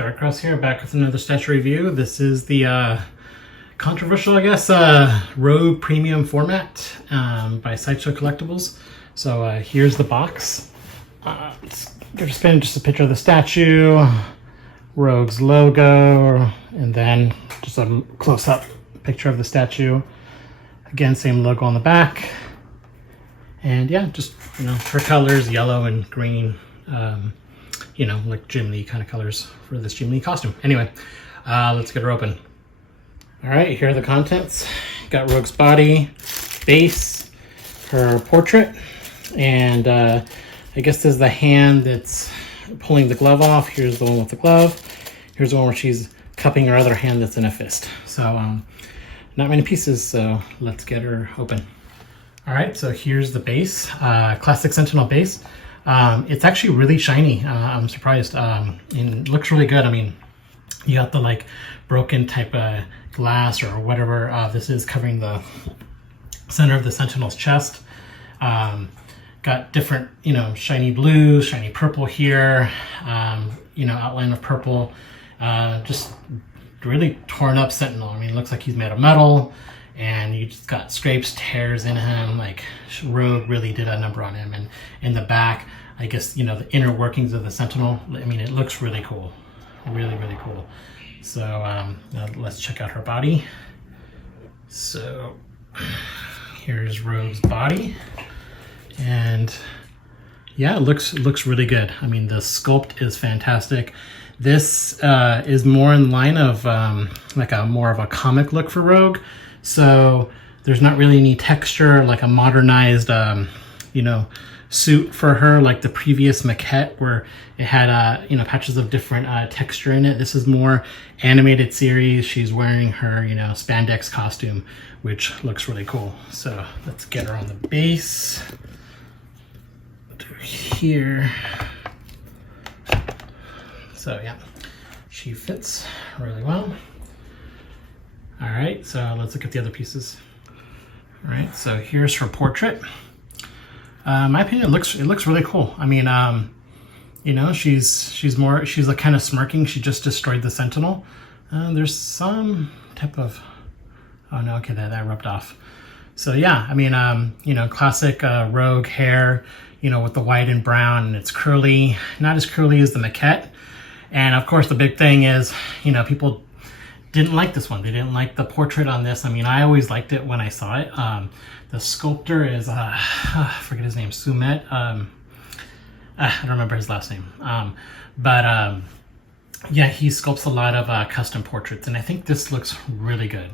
Darkross here, back with another statue review. This is the controversial, I guess, Rogue Premium format by Sideshow Collectibles. So here's the box. Just a picture of the statue, Rogue's logo, and then just a close-up picture of the statue. Again, same logo on the back. And yeah, just, you know, her colors, yellow and green. You know, like Jim Lee kind of colors for this Jim Lee costume. Anyway, let's get her open. All right, here are the contents. Got Rogue's body, base, her portrait, and I guess there's the hand that's pulling the glove off. Here's the one with the glove. Here's the one where she's cupping her other hand that's in a fist. So not many pieces, so let's get her open. All right, so here's the base, classic Sentinel base. It's actually really shiny. I'm surprised. And it looks really good. I mean, you got the like broken type of glass or whatever this is covering the center of the Sentinel's chest. Got different, you know, shiny blue, shiny purple here, you know, outline of purple. Just really torn up Sentinel. I mean, it looks like he's made of metal, and you just got scrapes, tears in him. Like, Rogue really did a number on him. And in the back, I guess, you know, the inner workings of the Sentinel, I mean, it looks really cool. Really, really cool. So now let's check out her body. So here's Rogue's body. And yeah, it looks really good. I mean, the sculpt is fantastic. This is more in line of like a more of a comic look for Rogue. So there's not really any texture, like a modernized, you know, suit for her, like the previous maquette where it had, you know, patches of different texture in it. This is more animated series. She's wearing her, you know, spandex costume, which looks really cool. So let's get her on the base. To here. So yeah, she fits really well. All right, so let's look at the other pieces. All right, so here's her portrait. My opinion, it looks really cool. I mean, you know, she's like kind of smirking. She just destroyed the Sentinel. There's some type of, oh no, okay, that rubbed off. So yeah, I mean, you know, classic Rogue hair, you know, with the white and brown, and it's curly, not as curly as the maquette. And of course, the big thing is, you know, people didn't like this one. They didn't like the portrait on this. I mean, I always liked it when I saw it. The sculptor is, I forget his name, Sumit. I don't remember his last name. Yeah, he sculpts a lot of custom portraits, and I think this looks really good.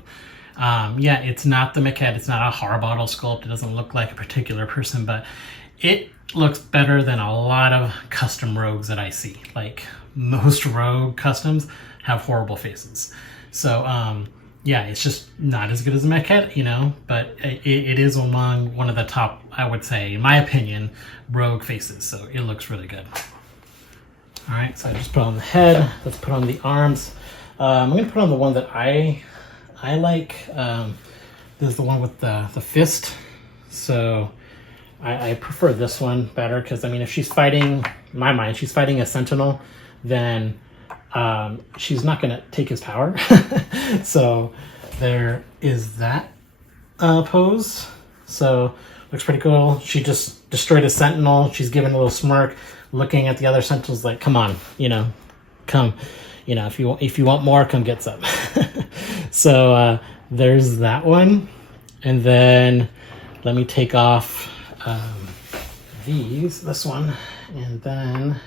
Yeah, it's not the maquette. It's not a Harbottle sculpt. It doesn't look like a particular person, but it looks better than a lot of custom Rogues that I see. Like, most Rogue customs have horrible faces. So, yeah, it's just not as good as a maquette, you know, but it is among one of the top, I would say, in my opinion, Rogue faces. So it looks really good. All right, so I just put on the head. Let's put on the arms. I'm going to put on the one that I like. This is the one with the fist. So I prefer this one better because, I mean, if she's fighting, in my mind, she's fighting a Sentinel, then she's not going to take his power. So there is that pose. So looks pretty cool. She just destroyed a Sentinel. She's giving a little smirk, looking at the other Sentinels like, come on, you know, come, you know, if you want more, come get some. So there's that one. And then let me take off this one, and then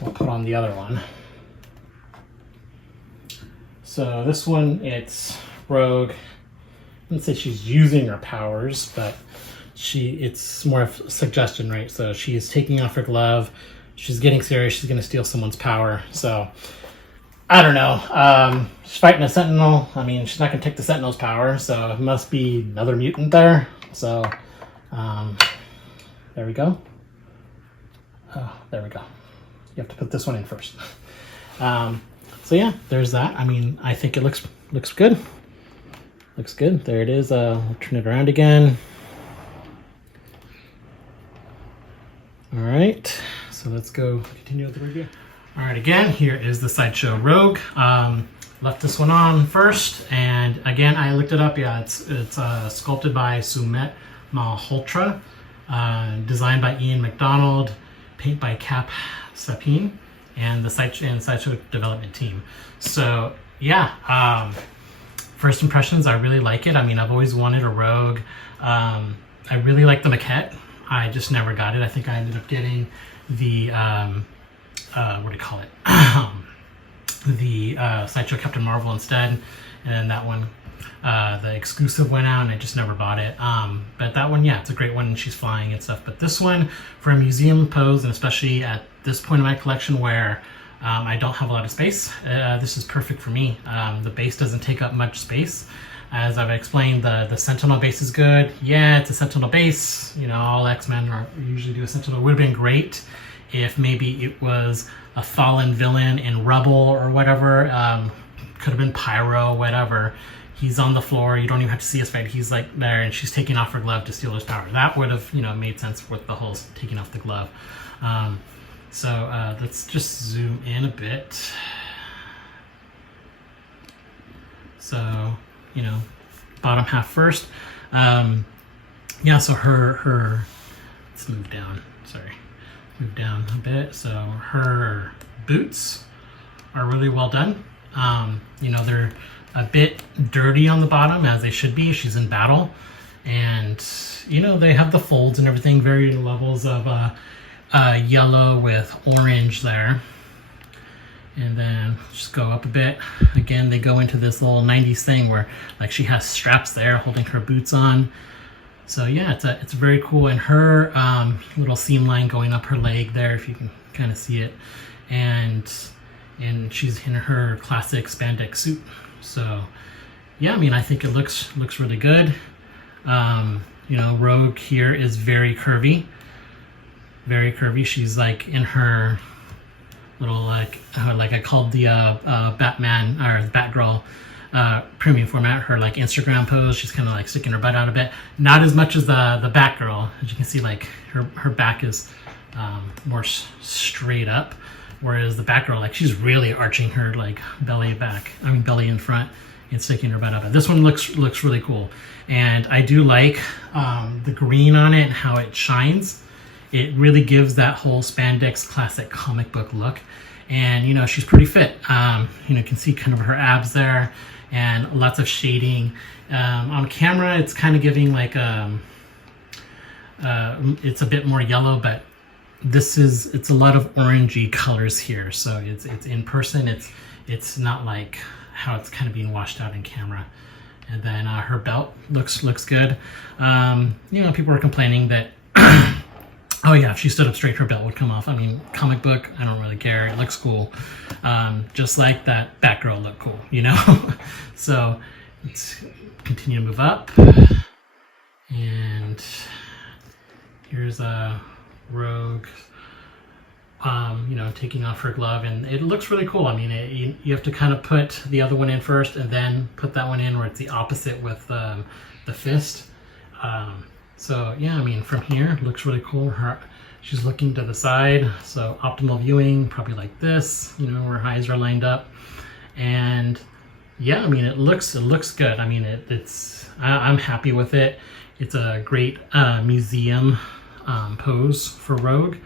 we'll put on the other one. So this one, it's Rogue. I wouldn't say she's using her powers, but it's more of a suggestion, right? So she's taking off her glove. She's getting serious. She's going to steal someone's power. So I don't know. She's fighting a Sentinel. I mean, she's not going to take the Sentinel's power, so it must be another mutant there. So there we go. Oh, there we go. You have to put this one in first. So yeah, there's that. I mean, I think it looks good. Looks good. There it is. I'll turn it around again. All right. So let's go continue with the review. All right, again, here is the Sideshow Rogue. Left this one on first, and again, I looked it up. Yeah, it's sculpted by Sumit Malhotra, designed by Ian McDonald, paint by Cap Sapine, and the Sideshow development team. So yeah, first impressions, I really like it. I mean, I've always wanted a Rogue. I really like the maquette. I just never got it. I think I ended up getting the what do you call it? The Sideshow Captain Marvel instead, and then that one, the exclusive went out and I just never bought it. But that one, yeah, it's a great one, and she's flying and stuff. But this one, for a museum pose, and especially at this point in my collection where I don't have a lot of space, this is perfect for me. The base doesn't take up much space. As I've explained, the Sentinel base is good. Yeah, it's a Sentinel base. You know, all X-Men usually do a Sentinel. It would have been great if maybe it was a fallen villain in Rubble or whatever. Could have been Pyro, whatever. He's on the floor. You don't even have to see his face. He's like there, and she's taking off her glove to steal his power. That would have, you know, made sense with the whole taking off the glove. So let's just zoom in a bit. So, you know, bottom half first. Yeah, so her, let's move down, sorry. Move down a bit. So her boots are really well done. You know, they're a bit dirty on the bottom, as they should be. She's in battle, and you know, they have the folds and everything, varying levels of yellow with orange there. And then just go up a bit. Again, they go into this little 90s thing where like she has straps there holding her boots on. So yeah, it's very cool. And her little seam line going up her leg there, if you can kind of see it. And she's in her classic spandex suit. So yeah, I mean, I think it looks really good. You know, Rogue here is very curvy. Very curvy. She's like in her little like I called the Batman or Batgirl premium format, her like Instagram pose. She's kind of like sticking her butt out a bit, not as much as the Batgirl. As you can see, like her back is more straight up, whereas the Batgirl, like, she's really arching her like belly in front and sticking her butt up. And this one looks really cool, and I do like the green on it and how it shines. It really gives that whole spandex classic comic book look. And you know, she's pretty fit. You know, you can see kind of her abs there and lots of shading. On camera, it's kind of giving like it's a bit more yellow, but it's a lot of orangey colors here. So it's in person, it's not like how it's kind of being washed out in camera. And then her belt looks good. You know, people were complaining that oh yeah, if she stood up straight, her belt would come off. I mean, comic book, I don't really care. It looks cool. Just like that Batgirl looked cool, you know? So let's continue to move up. And here's a Rogue, you know, taking off her glove, and it looks really cool. I mean, you have to kind of put the other one in first and then put that one in, where it's the opposite with the fist. So yeah, I mean, from here, it looks really cool. She's looking to the side, so optimal viewing, probably like this, you know, where her eyes are lined up. And yeah, I mean, it looks good. I mean, I'm happy with it. It's a great museum pose for Rogue,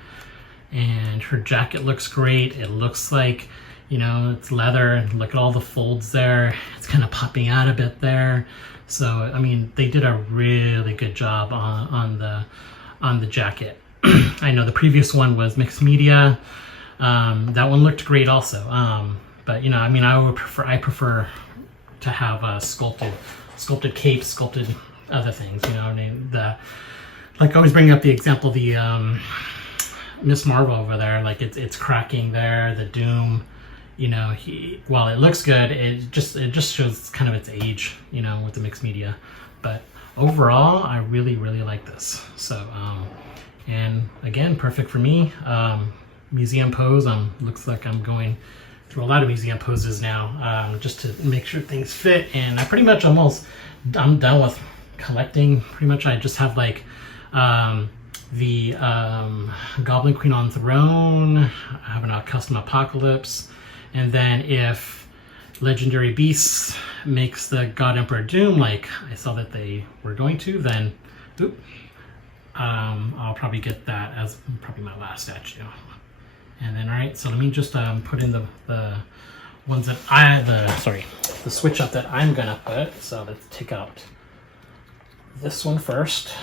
and her jacket looks great. It looks like, you know, it's leather, and look at all the folds there. It's kind of popping out a bit there. So I mean, they did a really good job on the jacket. I know the previous one was mixed media. That one looked great also. But you know, I mean, I prefer to have sculpted capes, sculpted other things. You know, I mean, like I always bring up the example, the Miss Marvel over there. Like it's cracking there. The Doom. You know, while it looks good, it just shows kind of its age, you know, with the mixed media. But overall, I really like this. So and again, perfect for me. Museum pose. Looks like I'm going through a lot of museum poses now, just to make sure things fit. And I pretty much I'm done with collecting. Pretty much I just have like the Goblin Queen on Throne, having a custom Apocalypse, and then if Legendary Beasts makes the God Emperor Doom, like I saw that they were going to, then I'll probably get that as probably my last statue. And then, all right, so let me just put in the ones that the switch up that I'm gonna put. So let's take out this one first,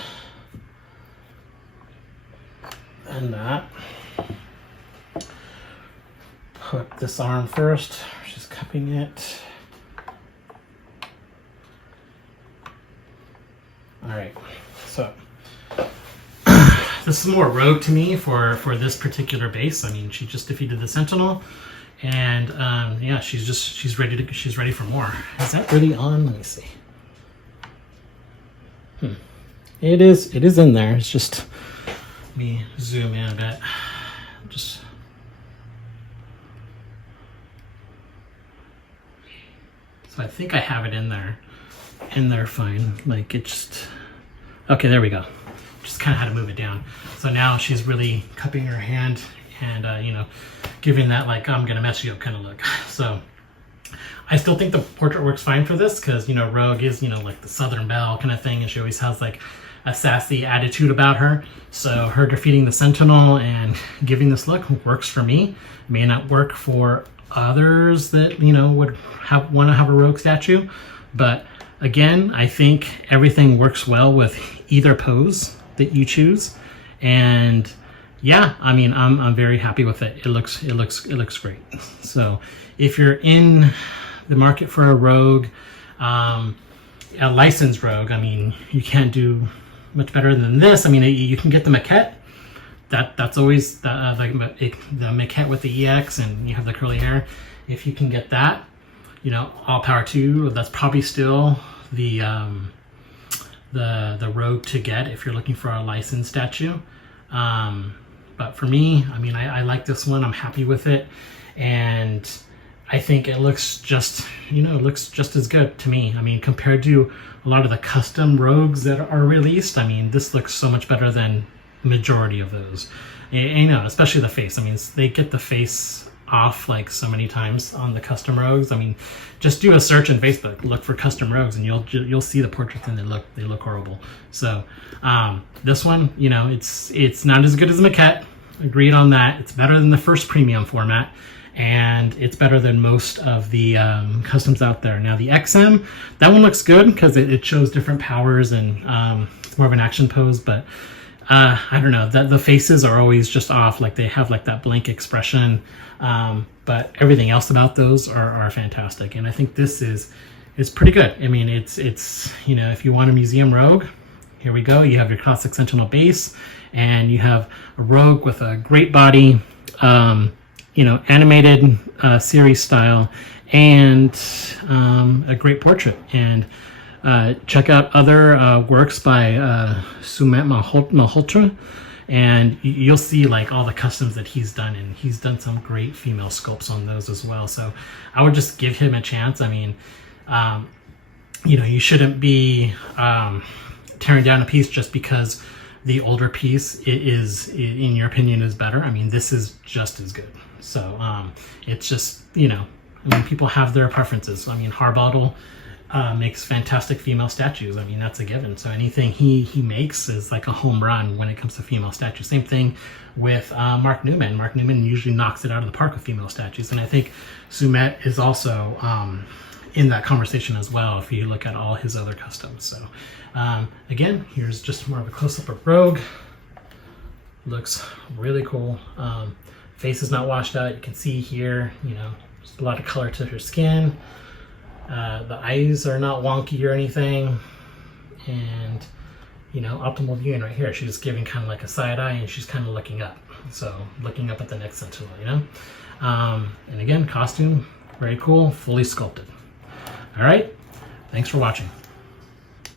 and that. Put this arm first, just cupping it. All right, so this is more rogue to me for this particular base. I mean, she just defeated the Sentinel, and yeah, she's ready for more. Is that really on? Let me see. It is in there. It's just, let me zoom in a bit. Just so I think I have it in there fine. Like it just, okay, there we go. Just kind of had to move it down. So now she's really cupping her hand and you know, giving that like I'm gonna mess you up kind of look. So I still think the portrait works fine for this because, you know, Rogue is, you know, like the Southern Belle kind of thing, and she always has like a sassy attitude about her. So her defeating the Sentinel and giving this look works for me. May not work for others that, you know, would want to have a Rogue statue, but again, I think everything works well with either pose that you choose. And yeah, I mean, I'm very happy with it. It looks great. So if you're in the market for a Rogue, a licensed Rogue, I mean, you can't do much better than this. I mean, you can get the maquette. That's always the maquette with the EX, and you have the curly hair. If you can get that, you know, all power to you. That's probably still the Rogue to get if you're looking for a licensed statue. But for me, I mean, I like this one. I'm happy with it, and I think it looks just, you know, it looks just as good to me. I mean, compared to a lot of the custom Rogues that are released, I mean, this looks so much better than majority of those. And, you know, especially the face. I mean, they get the face off like so many times on the custom Rogues. I mean, just do a search on Facebook, look for custom Rogues, and you'll see the portraits, and they look horrible. So this one, you know, it's not as good as the maquette. Agreed on that. It's better than the first premium format, and it's better than most of the customs out there. Now the XM, that one looks good because it shows different powers, and it's more of an action pose, but I don't know, the faces are always just off, like they have like that blank expression, but everything else about those are fantastic, and I think this is pretty good. I mean, it's you know, if you want a museum Rogue, here we go. You have your classic Sentinel base, and you have a Rogue with a great body, you know, animated series style, and a great portrait. And check out other works by Sumit Malhotra, and you'll see like all the customs that he's done, and he's done some great female sculpts on those as well. So I would just give him a chance. I mean, you know, you shouldn't be tearing down a piece just because the older piece is, in your opinion, is better. I mean, this is just as good. So it's just, you know, I mean, people have their preferences. I mean, Harbottle makes fantastic female statues. I mean, that's a given. So anything he makes is like a home run when it comes to female statues. Same thing with Mark Newman. Mark Newman usually knocks it out of the park with female statues. And I think Sumit is also in that conversation as well if you look at all his other customs. So again, here's just more of a close-up of Rogue. Looks really cool. Face is not washed out. You can see here, you know, just a lot of color to her skin. The eyes are not wonky or anything. And, you know, optimal viewing right here. She's giving kind of like a side eye, and she's kind of looking up. So looking up at the next Sentinel, you know. And again, costume, very cool, fully sculpted. All right, thanks for watching.